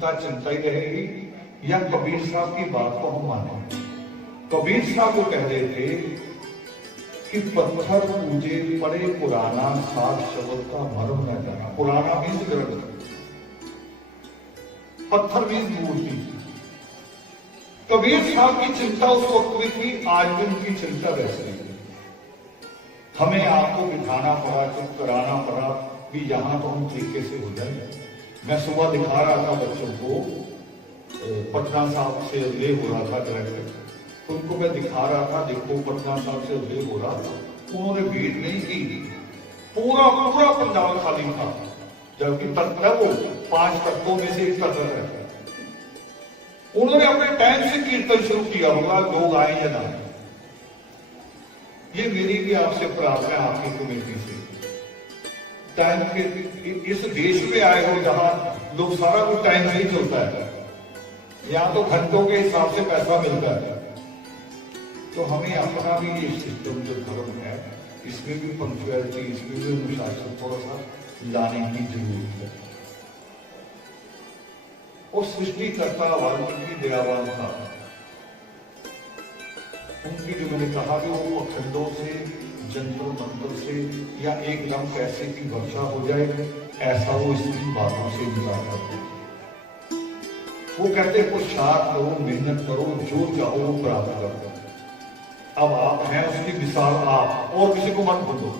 का चिंता ही रहेगी या कबीर साहब की बात को हम माने। कबीर साहब को कह रहे थे कि पत्थर पूजे पड़े पुराना, सात शब्द का मर्म न जाना। पुराना मीन्स ग्रंथ, पत्थर मीन्स मूर्ति। कबीर साहब की चिंता उस वक्त में थी, आज भी उनकी चिंता वैसे ही। हमें आपको बिठाना पड़ा, चुप कराना पड़ा कि यहां तो हम तरीके से हो जाए। मैं सुबह दिखा रहा था बच्चों को, पटना साहब से ले हो रहा था डायरेक्टर, उनको मैं दिखा रहा था, देखो पटना साहब से ले हो रहा था। उन्होंने भीड़ नहीं की, पूरा पूरा पंजाब खाली था, जबकि तख्त है वो 5 तख्तों में से एक तख्त है। उन्होंने अपने टाइम से कीर्तन शुरू किया होगा, लोग आए या ना। ये मेरी भी आपसे प्रार्थना है, आपकी कमेटी से, टाइम के इस देश में आए हो जहां लोग सारा कुछ टाइम से ही चलता है, यहां तो घंटों के हिसाब से पैसा मिलता है। तो हमें अपना भी ये सिस्टम जो धर्म है, इसमें भी पंक्चुअलिटी, इसमें भी अनुशासन थोड़ा सा लाने की जरूरत है। और सृष्टिकर्ता वाल्मीकि दयावान था, उनकी जो मैंने कहा कि वो खंडों से, जंतर मंत्र से या एकदम पैसे की वर्षा हो जाए, ऐसा वो इसकी बातों से निकाल करते। वो कहते पुरुषार्थ करो, मेहनत करो, जो चाहो वो प्राप्त करो। अब आप हैं उसकी मिसाल, आप और किसी को मत बोलो,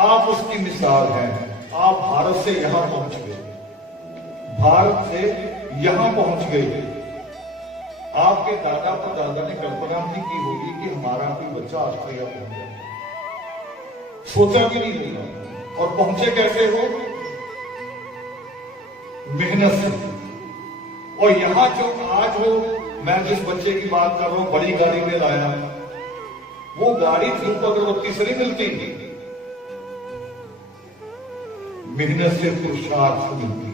आप उसकी मिसाल हैं। आप भारत से यहां पहुंच गए, भारत से यहां पहुंच गए। आपके दादा परदादा ने कल्पना नहीं की होगी कि हमारा कोई बच्चा ऑस्ट्रेलिया पहुंच जाए, सोचा भी नहीं होगा। और पहुंचे कैसे हो? मेहनत से। और यहां जो आज हो, मैं जिस बच्चे की बात कर रहा हूं, बड़ी गाड़ी में लाया, वो गाड़ी धूप अगरबत्ती से नहीं मिलती, मेहनत से, पुरुषार्थ से मिलती।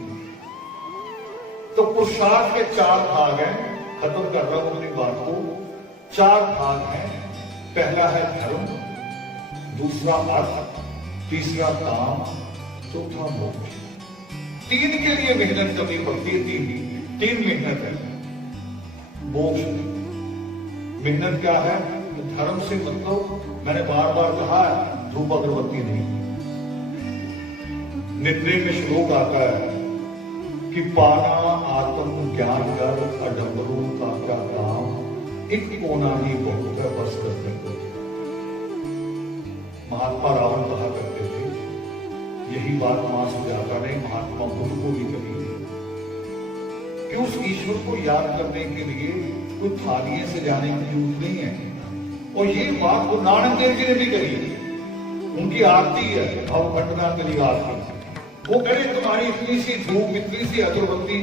तो पुरुषार्थ के 4 भाग हैं, खत्म कर रहा हूं अपनी बात को। 4 भाग हैं। पहला है धर्म, दूसरा अर्थ, तीसरा काम, चौथा मोक्ष। 3 के लिए मेहनत करनी पड़ती है। 3 मेहनत है। मोक्ष मेहनत क्या है? धर्म से मतलब मैंने बार बार कहा है, धूप अगरबत्ती नहीं। नित्य में श्लोक आता है कि पाना आत्म ज्ञान कर अडम्बरों का क्या काम, एक कोना ही बहुत है बस करने को। महात्मा रावण कहा करते थे, यही बात मां सुजाता ने महात्मा बुद्ध को भी कही कि उस ईश्वर को याद करने के लिए कोई थालियां से जाने की जरूरत नहीं है। और ये बात गुरु नानक देव जी ने भी कही, उनकी आरती है भवखंडना कली आरती। वो कहे तुम्हारी इतनी सी धूप, इतनी सी अगरबत्ती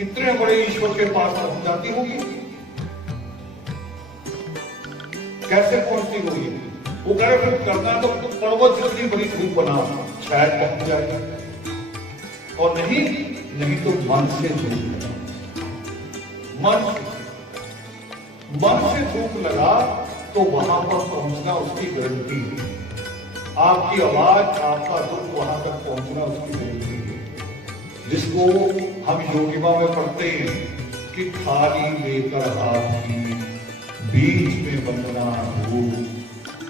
इतने बड़े ईश्वर के पास पहुंच जाती होगी, कैसे पहुंचती होगी? वो कह रहे करना तो पर्वत जितनी बड़ी धूप बना, शायद पहुंच जाए। और नहीं तो मन से धूप, मन से धूप लगा तो वहां पर पहुंचना उसकी गारंटी है। आपकी आवाज, आपका दुख वहां तक पहुंचना उसकी गारंटी है। जिसको हम योगिमा में पढ़ते हैं कि थाली लेकर आपकी बीच में वंदना हो,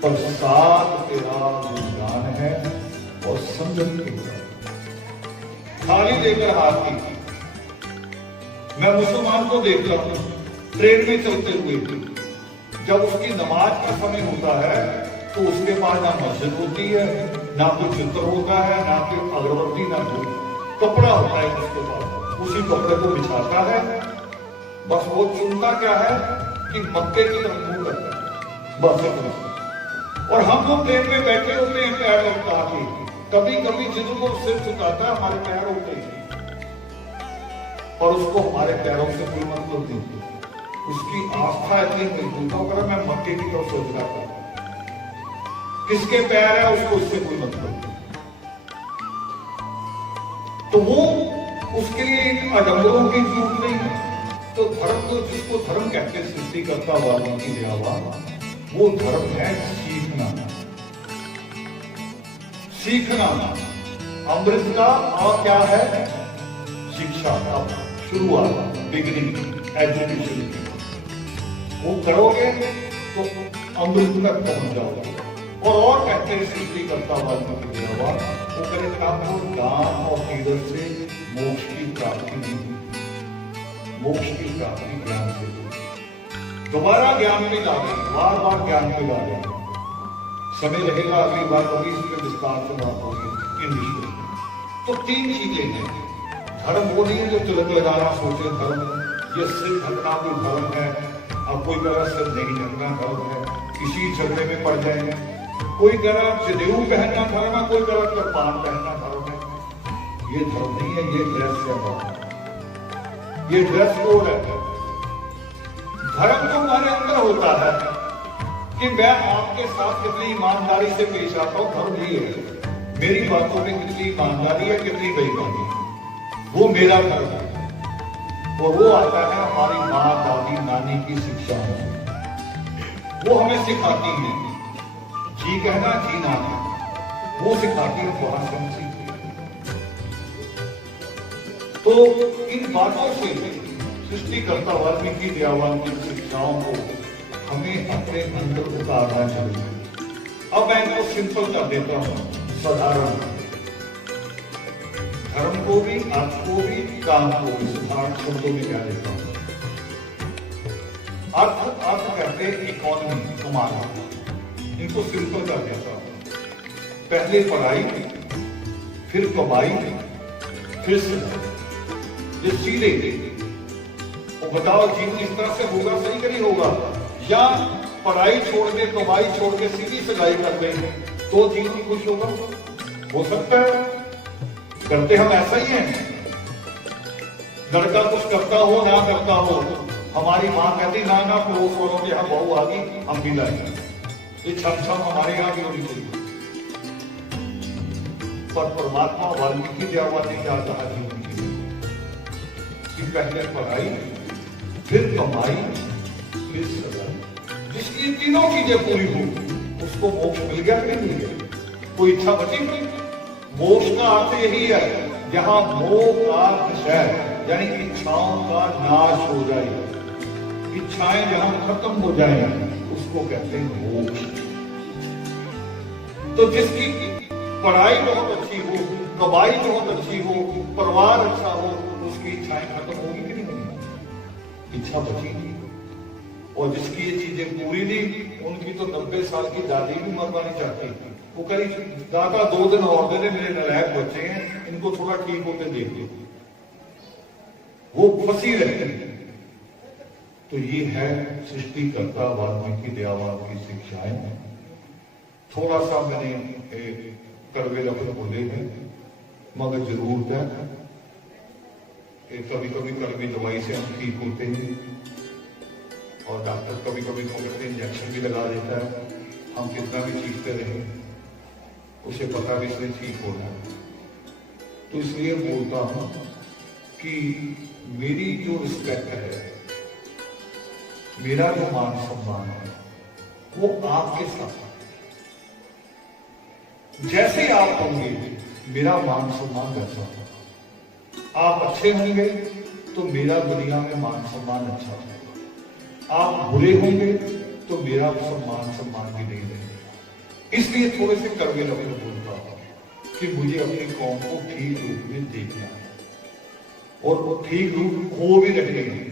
प्रसाद तेरा गुणगान है और संगत के थाली लेकर हाथ की। मैं मुसलमान को देखता हूं ट्रेन में चलते हुए, जब उसकी नमाज का समय होता है तो उसके पास ना मस्जिद होती है, ना कोई चित्र होता है, ना कोई अगरबत्ती, ना कोई कपड़ा होता है उसके पास। उसी कपड़े को बिछाता है, बस वो चुनता क्या है कि मक्के की तरफ मुंह करता है, बस इतना। और हम लोग ट्रेन में बैठे होते हैं पैर उठा के, कभी कभी जिनको सिर झुकाता है हमारे पैर उठते हैं, और उसको हमारे पैरों से कोई मतलब नहीं। उसकी आस्था इतनी मजबूत होकर मैं मक्के की तरफ सोच रहा था, किसके पैर है उसको इससे कोई मतलब नहीं। तो वो उसके लिए आडंबरों की जरूरत नहीं है। तो धर्म, तो जिसको धर्म कहते हैं सृष्टिकर्ता वाल्मीकि दयावान, वो धर्म है सीखना। सीखना अमृत का और क्या है? शिक्षा का। शुरुआत बिगिनिंग एजुकेशन की, वो करोगे तो अमृत तक पहुंच जाओगे। और कहते हैं सृष्टि करता वाल्मीकि वो करे ठाकुर दान और तीरथ से मोक्ष की प्राप्ति नहीं, मोक्ष की प्राप्ति ज्ञान से। दोबारा ज्ञान में ला दें, बार बार ज्ञान में ला दें। समय रहेगा अगली बार कभी इसमें विस्तार से बात होगी इन विषयों में। तो तीन चीजें हैं। धर्म वो नहीं है जो तिलक लगाना सोचे धर्म, ये सिर ढकना कोई धर्म है, अब कोई कह रहा सिर नहीं ढकना धर्म है, किसी झगड़े में पड़ जाएंगे। कोई कह रहा जनेऊ पहनना धर्म है, कोई कह रहा कृपान पहनना धर्म है। ये धर्म नहीं है, ये ड्रेस है, ये ड्रेस कोड है। धर्म तो हमारे अंदर होता है कि मैं आपके साथ कितनी ईमानदारी से पेश आता हूं, धर्म ये है। मेरी बातों में कितनी ईमानदारी है, कितनी बेईमानी, वो मेरा धर्म है। और वो आता है हमारी माँ दादी नानी की शिक्षा में। वो हमें सिखाती है जी कहना जी ना, वो सिखाती है, वहां से हम सीखते। तो इन बातों से सृष्टिकर्ता वाल्मीकि दयावान की शिक्षाओं को हमें अपने अंदर उतारना चाहिए। अब मैं इनको सिंपल कर देता हूं, साधारण। धर्म को भी, अर्थ को भी, काम को भी साधारण शब्दों में क्या देता हूं। अर्थ कहते हैं इकोनॉमी, कमाना। इनको सिंपल कर देता हूं। पहले पढ़ाई, फिर कमाई, फिर सगाई। ये सीधे वो बताओ जीवन इस तरह से होगा, सही नहीं होगा? या पढ़ाई छोड़ के, कमाई छोड़ के सीधी सगाई कर दे तो जीवन खुश होगा? हो सकता है। करते हम ऐसा ही है। लड़का कुछ करता हो ना करता हो, हमारी मां कहती ना ना पड़ोस वालों के यहाँ बहू आ गई, हम भी लाएंगे। ये छम छम हमारे यहाँ की होनी चाहिए। पर परमात्मा वाल्मीकि दयावान ने क्या कहा जीवन की? पहले पढ़ाई, फिर कमाई, फिर सगाई। जिसकी तीनों चीजें पूरी हो उसको मोक्ष मिल गया कि नहीं मिल गया? कोई इच्छा बची नहीं। मोक्ष का अर्थ यही है जहां मोह का विषय यानी इच्छाओं का नाश हो जाए, इच्छाएं जहां खत्म हो जाए, उसको कहते हैं मोक्ष। तो जिसकी पढ़ाई बहुत अच्छी हो, कमाई बहुत अच्छी हो, परिवार अच्छा हो, उसकी इच्छाएं खत्म होगी कि नहीं होगी? इच्छा बची नहीं। और जिसकी ये चीजें पूरी नहीं, उनकी तो 90 साल की दादी भी मरना नहीं चाहती। वो करी दादा 2 दिन और दे दे, मेरे नलायक बच्चे हैं, इनको थोड़ा ठीक होते देख लो। वो फंसी रहती है। तो ये है सृष्टिकर्ता वाल्मीकि दयावान की शिक्षाएं। थोड़ा सा मैंने कड़वे लफ्ज बोले हैं, मगर जरूरत है। कभी कभी कड़वी दवाई से हम ठीक होते हैं, और डॉक्टर कभी कभी इंजेक्शन भी लगा देता है। हम कितना भी चीखते रहे, उसे पता भी इसलिए ठीक होना है। तो इसलिए बोलता हूं कि मेरी जो रिस्पेक्ट है, मेरा जो मान सम्मान है, वो आपके साथ है। जैसे आप होंगे मेरा मान सम्मान वैसा होगा। आप अच्छे होंगे तो मेरा दुनिया में मान सम्मान अच्छा होगा। आप बुरे होंगे तो मेरा सम्मान भी नहीं रहेगा। इसलिए थोड़े से कड़वे लफ्ज बोलता हूं कि मुझे अपनी कौम को ठीक रूप में देखना है, और वो ठीक रूप हो भी रहे हैं।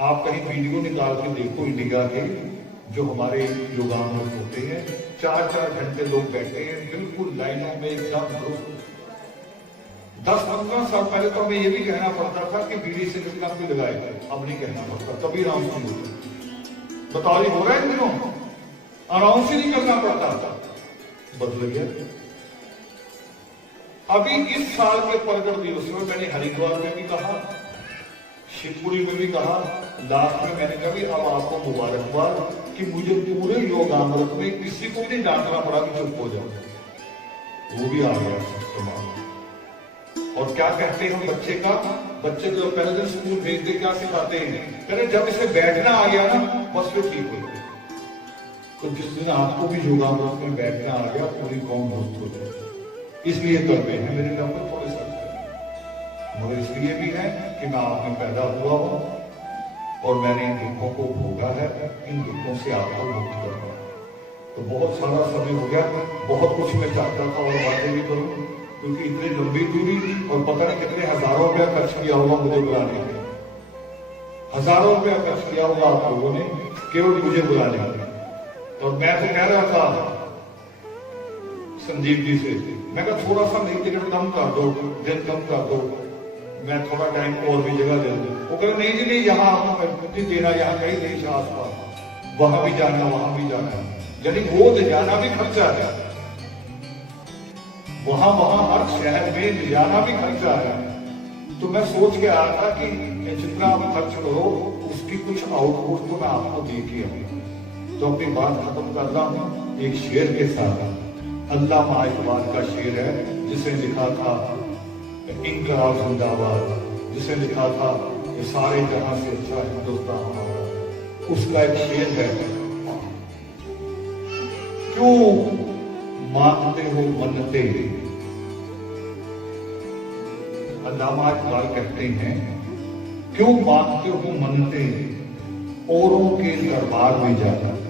आप कहीं वीडियो निकाल के देखो इंडिया के, जो हमारे योगान होते हैं, 4-4 घंटे लोग बैठे हैं बिल्कुल लाइनों में एकदम दुरुस्त। 10-15 साल पहले तो हमें ये भी कहना पड़ता था कि बीड़ी से कितना भी लगाए, अब नहीं कहना पड़ता, तभी अनाउंस नहीं होता। बताओ ये हो रहा है दिनों, अनाउंस ही नहीं करना पड़ता था, बदल गया। अभी इस साल के प्रगट दिवस में मैंने हरिद्वार में भी कहा, शिवपुरी में भी कहा, लास्ट में मैंने कहा भी अब आपको मुबारकबाद कि मुझे पूरे योगामृत में किसी को नहीं डांटना पड़ा कि चुप हो जाओ। वो भी आ गया इस्तेमाल। और क्या कहते हैं बच्चे का, बच्चे को पहले दिन स्कूल भेजते क्या सिखाते हैं, कहते जब इसे बैठना आ गया ना बस फिर ठीक हो गया। तो जिस दिन आपको भी योगामृत में बैठना आ गया, पूरी कौम दुरुस्त हो जाए। इसलिए कर रहे हैं मेरे नाम पर थोड़े सा मगर इसलिए भी है कि मैं आप में पैदा हुआ हूँ और मैंने इन दुखों को भोगा है, इन दुखों से आपको मुक्त करना है। तो बहुत सारा समय हो गया, बहुत कुछ मैं चाहता था और बातें भी करूँ, क्योंकि इतनी लंबी दूरी और पता नहीं कितने हजारों रुपया खर्च किया होगा मुझे बुलाने में, हजारों रुपया खर्च किया होगा आप लोगों ने केवल मुझे बुलाने में। और मैं तो कह रहा था संजीव जी से, मैं कहा थोड़ा सा मेरी टिकट कम कर दो, दिन कम कर दो, मैं थोड़ा टाइम और भी जगह दे दूँ। वो कह नहीं जी नहीं, यहाँ नहीं देना, यहाँ कहीं देश आस पास, वहां भी जाना, वहां भी जाना, यानी वो ले जाना भी खर्चा है, वहां हर शहर में ले जाना भी खर्चा है। तो मैं सोच के आया था कि जितना आप खर्च करो उसकी कुछ आउटपुट तो मैं आपको दे के आऊंगा। तो अपनी बात खत्म कर रहा हूं एक शेर के साथ। अल्लामा इकबाल का शेर है, जिसे लिखा था इनकलाब जिंदाबाद, जिसे लिखा था कि सारे जहां से अच्छा हिंदुस्तान हमारा। उसका एक शेर है, क्यों मांगते हो मन्नते। अल्लामा इकबाल कहते हैं, क्यों मांगते हो मन्नते औरों के दरबार में जाकर।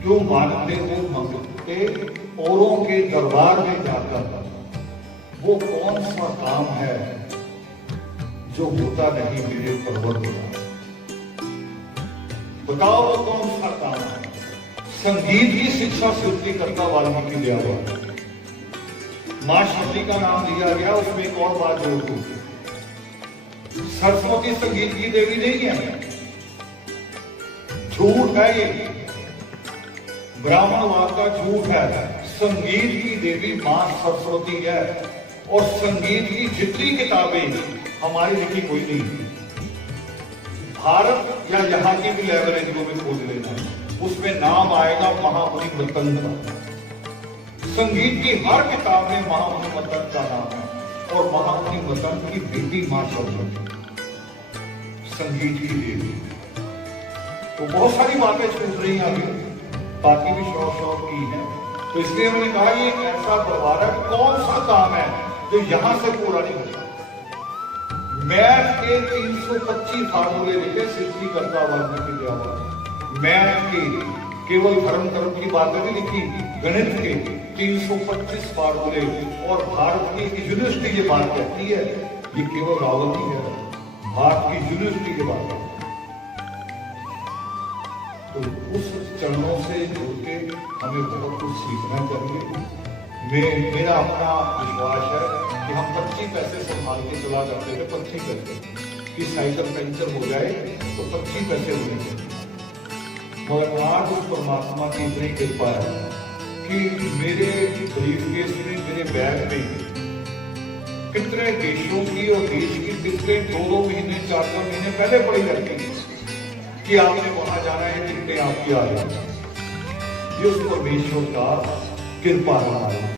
क्यों मांगते हो मन्नते औरों के दरबार में जाकर। वो कौन सा काम है जो होता नहीं मेरे परवरदिगार। बताओ वो कौन सा काम है। संगीत की शिक्षा सृष्टिकर्ता वाल्मीकि दिया हुआ, मां शक्ति का नाम दिया गया, उसमें एक और बात जोड़ दूं, सरस्वती संगीत की देवी नहीं है, झूठ है ये, ब्राह्मणवाद का झूठ है। संगीत की देवी मां सरस्वती है, और संगीत की जितनी किताबें हमारी लिखी कोई नहीं, भारत या यहाँ की भी लाइब्रेरियों में खोज लेना, उसमें नाम आएगा महामुनि मतन का। संगीत की हर किताब में महामुनि मतन का नाम है, और महामुनि मतन की बेटी मां सरस्वती संगीत की देवी। तो बहुत सारी बातें छूट रही हैं अभी, बाकी भी शौक की है। तो इसलिए मैंने कहा ये एक ऐसा परिवार है, कौन सा काम है जो यहां से पूरा नहीं होता। मैथ के 325 फार्मूले लिखे सृष्टिकर्ता वाल्मीकि दिया हुआ। मैथ के केवल धर्म की बातें नहीं लिखी, गणित के 325 फार्मूले। और भारत की यूनिवर्सिटी ये बात कहती है, ये केवल रावल नहीं है, भारत की यूनिवर्सिटी की बात है। तो उस चरणों से जुड़ के हमें बहुत कुछ सीखना चाहिए। मेरा अपना विश्वास है कि हम 25 पैसे संभाल के चला जाते थे, 25 पैसे की साइकिल पंचर हो जाए तो 25 पैसे होने चाहिए। मगर आज उस परमात्मा की इतनी कृपा है कि मेरे ब्रीफकेस में, मेरे बैग में कितने देशों की और देश की कितने 2-2 महीने 4-4 महीने पहले पड़ी रहती है कि आपने वहां जाना है, कितने आपकी आ रहे हैं। ये उस परमेश्वर का कृपा है।